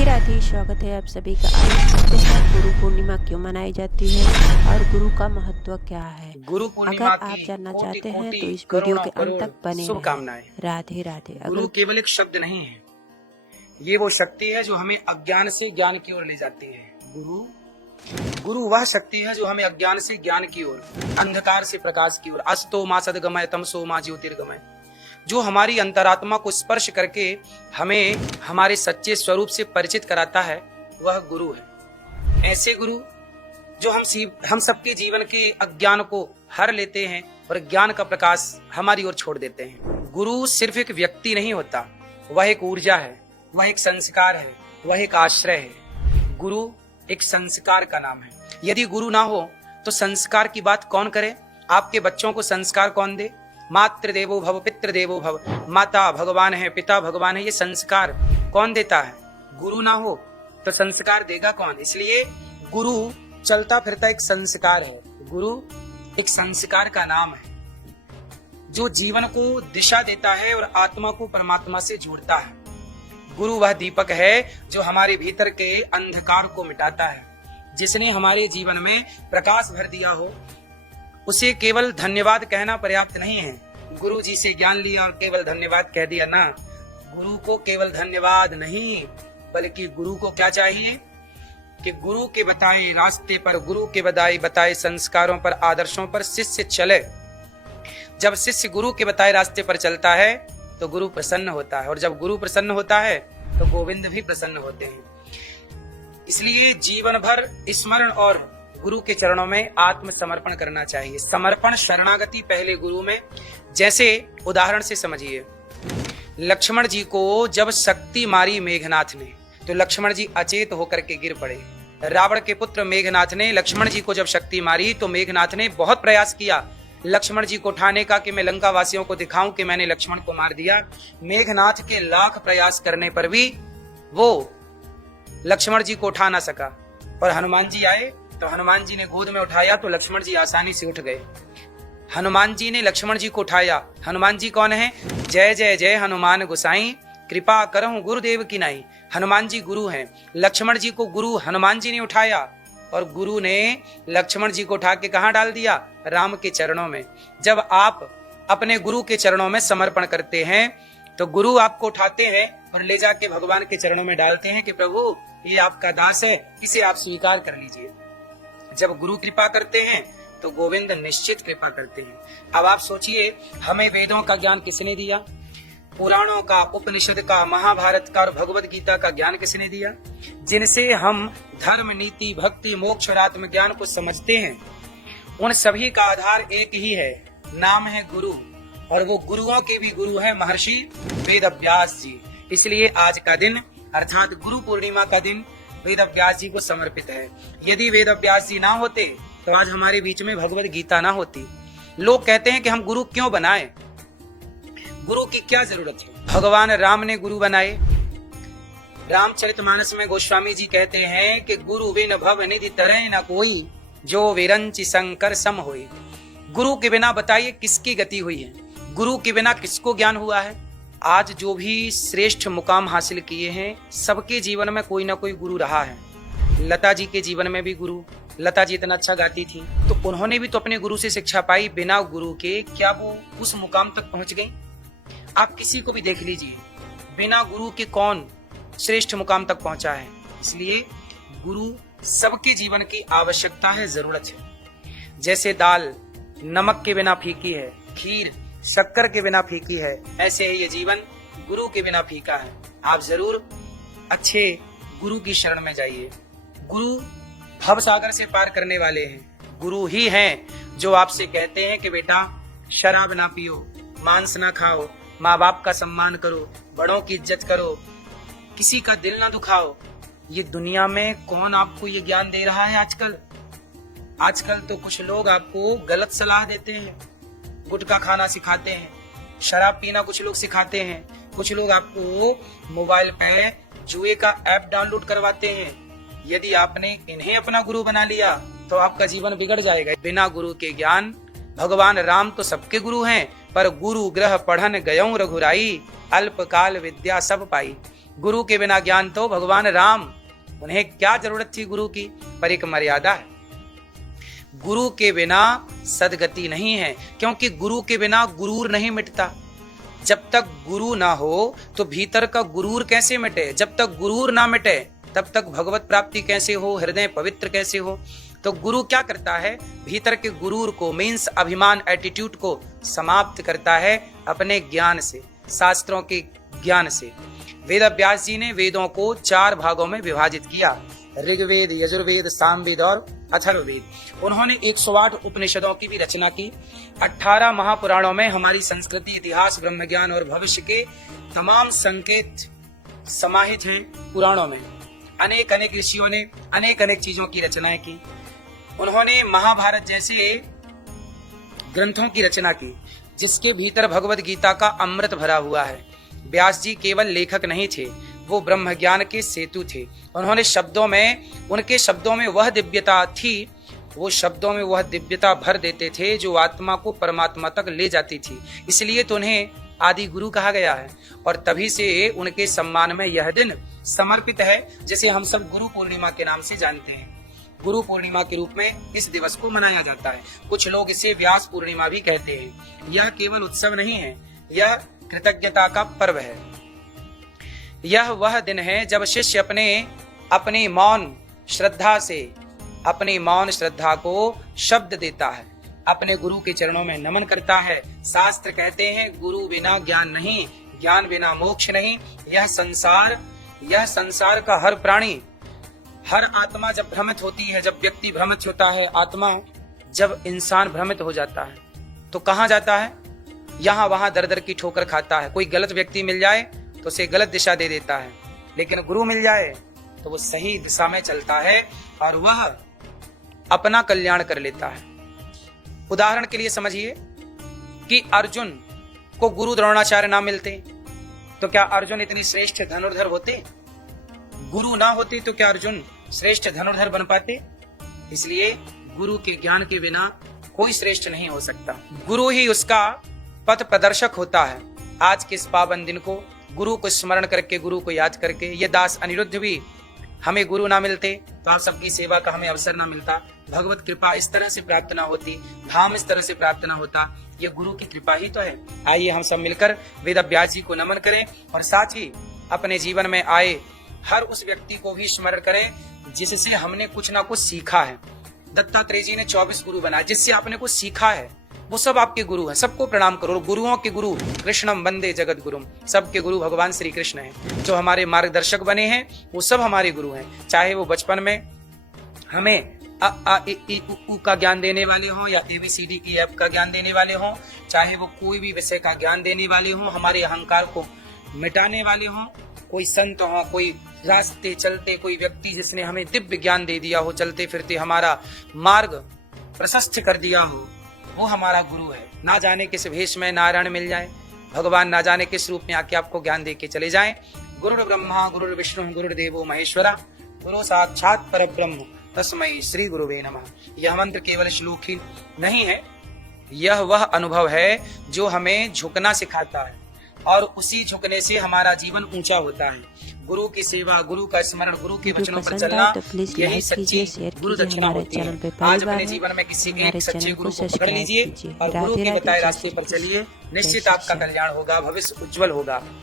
राधे राधे, स्वागत है आप सभी का। आज देखते हैं गुरु पूर्णिमा क्यों मनाई जाती है और गुरु का महत्व क्या है। गुरु अगर पूर्णिमा आप की जानना कोटि चाहते हैं कोटि तो इस वीडियो करोड़ों के अंत करोड़ तक बने शुभकामनाएं। रहें। राधे राधे। गुरु केवल एक शब्द नहीं है, ये वो शक्ति है जो हमें अज्ञान से ज्ञान की ओर ले जाती है। गुरु वह शक्ति है जो हमें अज्ञान से ज्ञान की ओर, अंधकार से प्रकाश की ओर, अस्तो मा सद्गमय तमसो मा ज्योतिर्गमय, जो हमारी अंतरात्मा को स्पर्श करके हमें हमारे सच्चे स्वरूप से परिचित कराता है, वह गुरु है। ऐसे गुरु जो हम सबके जीवन के अज्ञान को हर लेते हैं और ज्ञान का प्रकाश हमारी ओर छोड़ देते हैं। गुरु सिर्फ एक व्यक्ति नहीं होता, वह एक ऊर्जा है, वह एक संस्कार है, वह एक आश्रय है। गुरु एक संस्कार का नाम है। यदि गुरु ना हो तो संस्कार की बात कौन करे? आपके बच्चों को संस्कार कौन दे? मातृ देवो भव पितृ देवो भव, माता भगवान है, पिता भगवान है, ये संस्कार कौन देता है? गुरु ना हो तो संस्कार देगा कौन? इसलिए गुरु चलता फिरता एक संस्कार है। गुरु एक संस्कार का नाम है जो जीवन को दिशा देता है और आत्मा को परमात्मा से जोड़ता है। गुरु वह दीपक है जो हमारे भीतर के अंधकार को मिटाता है। जिसने हमारे जीवन में प्रकाश भर दिया हो, उसे केवल धन्यवाद कहना पर्याप्त नहीं है। गुरु जी से ज्ञान लिया और केवल धन्यवाद कह दिया ना, गुरु को केवल धन्यवाद नहीं, बल्कि गुरु को क्या चाहिए कि गुरु के बताए रास्ते पर, गुरु के बताए संस्कारों पर, आदर्शों पर शिष्य चले। जब शिष्य गुरु के बताए रास्ते पर चलता है तो गुरु प्रसन्न होता है, और जब गुरु प्रसन्न होता है तो गोविंद भी प्रसन्न होते हैं। इसलिए जीवन भर स्मरण और गुरु के चरणों में आत्मसमर्पण करना चाहिए। समर्पण, शरणागति पहले गुरु में। जैसे उदाहरण से समझिए, लक्ष्मण जी को जब शक्ति मारी मेघनाथ ने तो लक्ष्मण जी अचेत होकर के गिर पड़े। रावण के पुत्र मेघनाथ ने लक्ष्मण जी को जब शक्ति मारी तो मेघनाथ ने बहुत प्रयास किया लक्ष्मण जी को उठाने का, कि मैं लंका वासियों को दिखाऊं कि मैंने लक्ष्मण को मार दिया। मेघनाथ के लाख प्रयास करने पर भी वो लक्ष्मण जी को उठा ना सका, और हनुमान जी आए तो हनुमान जी ने गोद में उठाया तो लक्ष्मण जी आसानी से उठ गए। हनुमान जी ने लक्ष्मण जी को उठाया। हनुमान जी कौन है? जय जय जय हनुमान गोसाई, कृपा करहूं गुरुदेव की नाई। हनुमान जी गुरु हैं। लक्ष्मण जी को गुरु हनुमान जी ने उठाया और गुरु ने लक्ष्मण जी को उठा के कहां डाल दिया? राम के चरणों में। जब आप अपने गुरु के चरणों में समर्पण करते हैं तो गुरु आपको उठाते हैं और ले जाके भगवान के चरणों में डालते हैं कि प्रभु ये आपका दास है, इसे आप स्वीकार कर लीजिए। जब गुरु कृपा करते हैं तो गोविंद निश्चित कृपा करते हैं। अब आप सोचिए, हमें वेदों का ज्ञान किसने दिया? पुराणों का, उपनिषद का, महाभारत का और भगवद गीता का ज्ञान किसने दिया? जिनसे हम धर्म, नीति, भक्ति, मोक्ष और आत्मज्ञान को समझते हैं, उन सभी का आधार एक ही है, नाम है गुरु। और वो गुरुओं के भी गुरु हैं महर्षि वेद व्यास जी। इसलिए आज का दिन अर्थात गुरु पूर्णिमा का दिन वेद व्यास जी को समर्पित है। यदि वेद व्यास जी ना होते तो आज हमारे बीच में भगवद गीता ना होती। लोग कहते हैं कि हम गुरु क्यों बनाए, गुरु की क्या जरूरत है? भगवान राम ने गुरु बनाए। रामचरितमानस में गोस्वामी जी कहते हैं कि गुरु बिन भव निधि तरह न कोई, जो विरंचि शंकर सम होई। गुरु के बिना बताइए किसकी गति हुई है? गुरु के बिना किसको ज्ञान हुआ है? आज जो भी श्रेष्ठ मुकाम हासिल किए हैं, सबके जीवन में कोई ना कोई गुरु रहा है। लता जी के जीवन में भी गुरु, लता जी इतना अच्छा गाती थी तो उन्होंने भी तो अपने गुरु से शिक्षा पाई। बिना गुरु के क्या वो उस मुकाम तक पहुंच गई? आप किसी को भी देख लीजिए, बिना गुरु के कौन श्रेष्ठ मुकाम तक पहुंचा है? इसलिए गुरु सबके जीवन की आवश्यकता है, जरूरत है। जैसे दाल नमक के बिना फीकी है, खीर शक्कर के बिना फीकी है, ऐसे ही ये जीवन गुरु के बिना फीका है। आप जरूर अच्छे गुरु की शरण में जाइए। गुरु भव सागर से पार करने वाले हैं। गुरु ही हैं जो आपसे कहते हैं कि बेटा शराब ना पियो, मांस ना खाओ, माँ बाप का सम्मान करो, बड़ों की इज्जत करो, किसी का दिल ना दुखाओ। ये दुनिया में कौन आपको ये ज्ञान दे रहा है आजकल? आजकल तो कुछ लोग आपको गलत सलाह देते हैं, गुटखा खाना सिखाते हैं, शराब पीना कुछ लोग सिखाते हैं, कुछ लोग आपको मोबाइल पे जुए का ऐप डाउनलोड करवाते हैं। यदि आपने इन्हें अपना गुरु बना लिया तो आपका जीवन बिगड़ जाएगा। बिना गुरु के ज्ञान, भगवान राम तो सबके गुरु हैं, पर गुरु ग्रह पढ़न गयऊं रघुराई, अल्पकाल विद्या सब पाई। गुरु के बिना ज्ञान तो भगवान राम, उन्हें क्या जरूरत थी गुरु की, पर एक मर्यादा है। गुरु के बिना सदगति नहीं है, क्योंकि गुरु के बिना गुरूर नहीं मिटता। जब तक गुरु ना हो तो भीतर का गुरूर कैसे मिटे? जब तक गुरूर ना मिटे तब तक भगवत प्राप्ति कैसे हो, हृदय पवित्र कैसे हो? तो गुरु क्या करता है? भीतर के गुरूर को, मीन्स अभिमान, एटीट्यूड को समाप्त करता है अपने ज्ञान से, शास्त्रों के ज्ञान से। वेद व्यास जी ने वेदों को 4 भागों में विभाजित किया, ऋग्वेद, यजुर्वेद, सामवेद और अथर्ववेद। उन्होंने 108 उपनिषदों की भी रचना की। 18 महापुराणों में हमारी संस्कृति, इतिहास, ब्रह्म ज्ञान और भविष्य के तमाम संकेत समाहित हैं पुराणों में। अनेक अनेक ऋषियों ने अनेक अनेक चीजों की रचनाएं की। उन्होंने महाभारत जैसे ग्रंथों की रचना की, जिसके भीतर भगवत गीता का अमृत भरा हुआ है। व्यास जी केवल लेखक नहीं थे, वो ब्रह्म ज्ञान के सेतु थे। उन्होंने उनके शब्दों में वह दिव्यता थी, वो शब्दों में वह दिव्यता भर देते थे जो आत्मा को परमात्मा तक ले जाती थी। इसलिए तो उन्हें आदि गुरु कहा गया है, और तभी से उनके सम्मान में यह दिन समर्पित है, जिसे हम सब गुरु पूर्णिमा के नाम से जानते हैं। गुरु पूर्णिमा के रूप में इस दिवस को मनाया जाता है। कुछ लोग इसे व्यास पूर्णिमा भी कहते हैं। यह केवल उत्सव नहीं है, यह कृतज्ञता का पर्व है। यह वह दिन है जब शिष्य अपनी मौन श्रद्धा को शब्द देता है, अपने गुरु के चरणों में नमन करता है। शास्त्र कहते हैं गुरु बिना ज्ञान नहीं, ज्ञान बिना मोक्ष नहीं। यह संसार का हर प्राणी, हर आत्मा जब भ्रमित होती है, जब व्यक्ति भ्रमित होता है, आत्मा जब इंसान भ्रमित हो जाता है तो कहाँ जाता है? यहाँ वहां दर दर की ठोकर खाता है। कोई गलत व्यक्ति मिल जाए तो उसे गलत दिशा दे देता है, लेकिन गुरु मिल जाए तो वो सही दिशा में चलता है और वह अपना कल्याण कर लेता है। उदाहरण के लिए समझिए कि अर्जुन को गुरु द्रोणाचार्य ना मिलते तो क्या अर्जुन इतनी श्रेष्ठ धनुर्धर होते? गुरु ना होते तो क्या अर्जुन श्रेष्ठ धनुर्धर बन पाते? इसलिए गुरु के ज्ञान के बिना कोई श्रेष्ठ नहीं हो सकता। गुरु ही उसका पथ प्रदर्शक होता है। आज के इस पावन दिन को गुरु को स्मरण करके, गुरु को याद करके, ये दास अनिरुद्ध भी हमें गुरु ना मिलते तो आप सबकी सेवा का हमें अवसर ना मिलता, भगवत कृपा इस तरह से प्राप्त ना होती, धाम इस तरह से प्राप्त ना होता। ये गुरु की कृपा ही तो है। आइए हम सब मिलकर वेद व्यास जी को नमन करें और साथ ही अपने जीवन में आए हर उस व्यक्ति को भी स्मरण करें जिससे हमने कुछ ना कुछ सीखा है। दत्तात्रेय जी ने 24 गुरु बनाए, जिससे आपने कुछ सीखा है, वो सब आपके गुरु हैं। सबको प्रणाम करो। गुरुओं के गुरु कृष्णम वंदे जगत गुरुम, सबके गुरु भगवान श्री कृष्ण हैं। जो हमारे मार्गदर्शक बने हैं वो सब हमारे गुरु हैं। चाहे वो बचपन में हमें अ आ इ ई उ का ज्ञान देने वाले हों या ABCD की ऐप का ज्ञान देने वाले हों, चाहे वो कोई भी विषय का ज्ञान देने वाले हों, हमारे अहंकार को मिटाने वाले हों, कोई संत हो, कोई रास्ते चलते कोई व्यक्ति जिसने हमें दिव्य ज्ञान दे दिया हो, चलते फिरते हमारा मार्ग प्रशस्त कर दिया हो, वो हमारा गुरु है। ना जाने किस भेष में नारायण मिल जाए, भगवान ना जाने किस रूप में आके आपको ज्ञान दे के चले जाएं। गुरुर् ब्रह्मा गुरुर्विष्णु गुरुर्देवो महेश्वरा, गुरु साक्षात परब्रह्म तस्मै श्री गुरुवे नमः। यह मंत्र केवल श्लोक ही नहीं है, यह वह अनुभव है जो हमें झुकना सिखाता है और उसी झुकने से हमारा जीवन ऊंचा होता है। गुरु की सेवा, गुरु का स्मरण, गुरु के वचनों पर चलना, यही सच्ची गुरु दक्षिणा होती है। आज अपने जीवन में किसी एक सच्चे गुरु को पकड़ लीजिए और गुरु के बताए रास्ते पर चलिए। निश्चित आपका कल्याण होगा, भविष्य उज्जवल होगा।